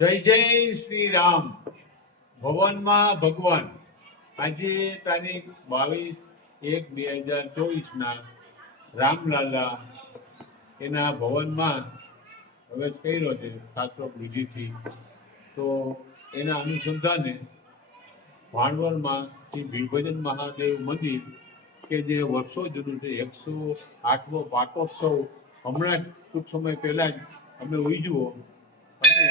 જય જય શ્રી રામ. ભવનમાં ભગવાન. આજે તારીખ 22/1/2024 રામલાલા એના ભવનમાં પ્રવેશ કર્યો છે શાસ્ત્રો વિધિથી. તો એના અનુસંધાને ભાણવરમાં શ્રી ભીલભજન મહાદેવ મંદિર કે જે વર્ષો જૂનું છે, 108મો પાટોત્સવ હમણાં જ ટૂંક સમય પહેલાં જ અમે ઉજવ્યો. અને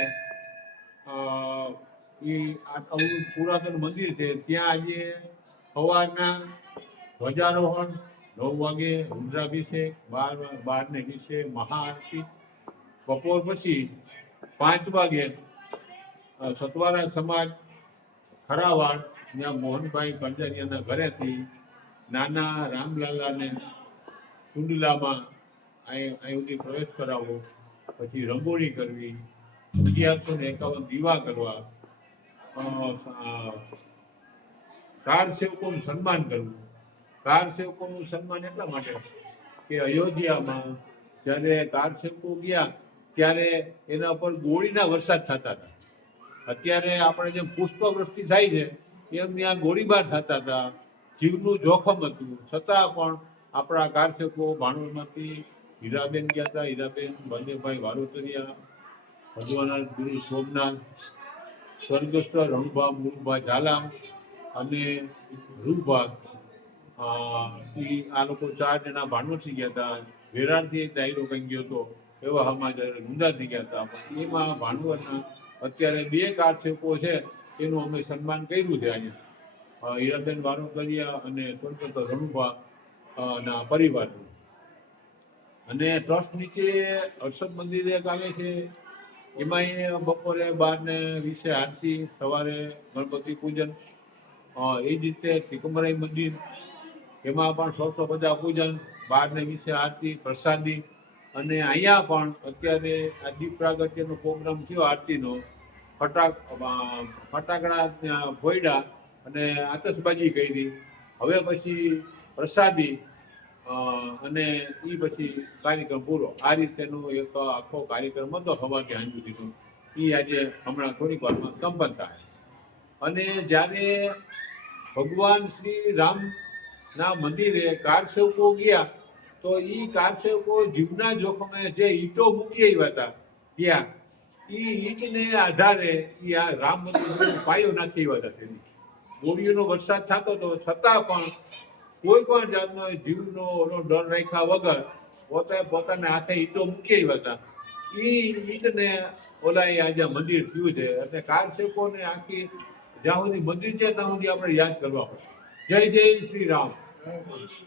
એ આવું પુરાતન મંદિર છે. ત્યાં આજે સવારના ધ્વજારોહણ, 9 વાગે રુદ્રાભિષેક, 12:20 મહાઆરતી, બપોર પછી 5 વાગે સતવારા સમાજ ખરાવાડ ત્યાં મોહનભાઈ કંજારિયાના ઘરેથી નાના રામલાલાને કુંડલામાં અહીં સુધી પ્રવેશ કરાવવો, પછી રંગોળી કરવી, 1151 દીવા કરવા, કાર સેવકોનું સન્માન કરવું. કાર સેવકોનું સન્માન એટલા માટે કે અયોધ્યામાં જ્યારે કાર સેવકો ગયા ત્યારે એના પર ગોળીના વરસાદ થતા હતા. અત્યારે આપણે જેમ પુષ્પવૃષ્ટિ થાય છે એમ ત્યાં ગોળીબાર થતા હતા, જીવનું જોખમ હતું. છતાં પણ આપણા કાર સેવકો ભાણવડમાંથી હીરાબેન ગયા હતા, હીરાબેન વલ્લભભાઈ વારોતરિયા, ભગવાન ગુરુ સોમનાથ, સ્વર્ગસ્થ રણુભા મૂળભા ઝાલા અને રૂભા, આ લોકો 4 જણા ભાણવડથી ગયા હતા. વેરાણથી એક દાયરો કંઈ ગયો હતો, એવા સમાચાર ગુંદાથી ગયા હતા. એમાં ભાણવડના અત્યારે 2 કાર સેવકો છે એનું અમે સન્માન કર્યું છે આજે, હીરાબેન વારોતરિયા અને સ્વર્ગસ્થ રણુભા ના પરિવારનું. અને ટ્રસ્ટ નીચે હર્ષદ મંદિર એક આવે છે, એમાં બપોરે 12:20 આરતી, સવારે ગણપતિ પૂજન. એ જ રીતે તિકમરાઈ મંદિર, એમાં પણ 150 પૂજન, 12:20 આરતી, પ્રસાદી. અને અહીંયા પણ અત્યારે આ દીપ પ્રાગટ્યનો પ્રોગ્રામ થયો આરતીનો, ફટાકડા ફોડ્યા અને આતશબાજી કરી. હવે પછી પ્રસાદી અને એ પછી કાર્યક્રમ પૂરો. આ રીતેનો એક આખો કાર્યક્રમ હતો સવારથી સાંજ સુધીનો. એ આજે હમણાં થોડીક વારમાં સંપન્ન થાય. અને જ્યારે ભગવાન શ્રી રામના મંદિરે કાર સેવકો ગયા તો એ કાર સેવકો જીવના જોખમે જે ઈંટો મૂકી આવ્યા હતા ત્યાં, એ ઈંટને આધારે એ આ રામ મંદિરનો પાયો નાખી આવ્યા હતા. તેની ગોળીઓનો વરસાદ થતો હતો છતાં પણ કોઈ પણ જાતનો જીવનો ડર રાખ્યા વગર પોતાના હાથે ઈંટો મૂકી આવ્યા હતા. એ ઈંટને ઓલાએ આજે મંદિર થયું છે. એટલે કાર સેવકોને આખી જ્યાં સુધી મંદિર છે ત્યાં સુધી આપણે યાદ કરવા પડે. જય જય શ્રી રામ.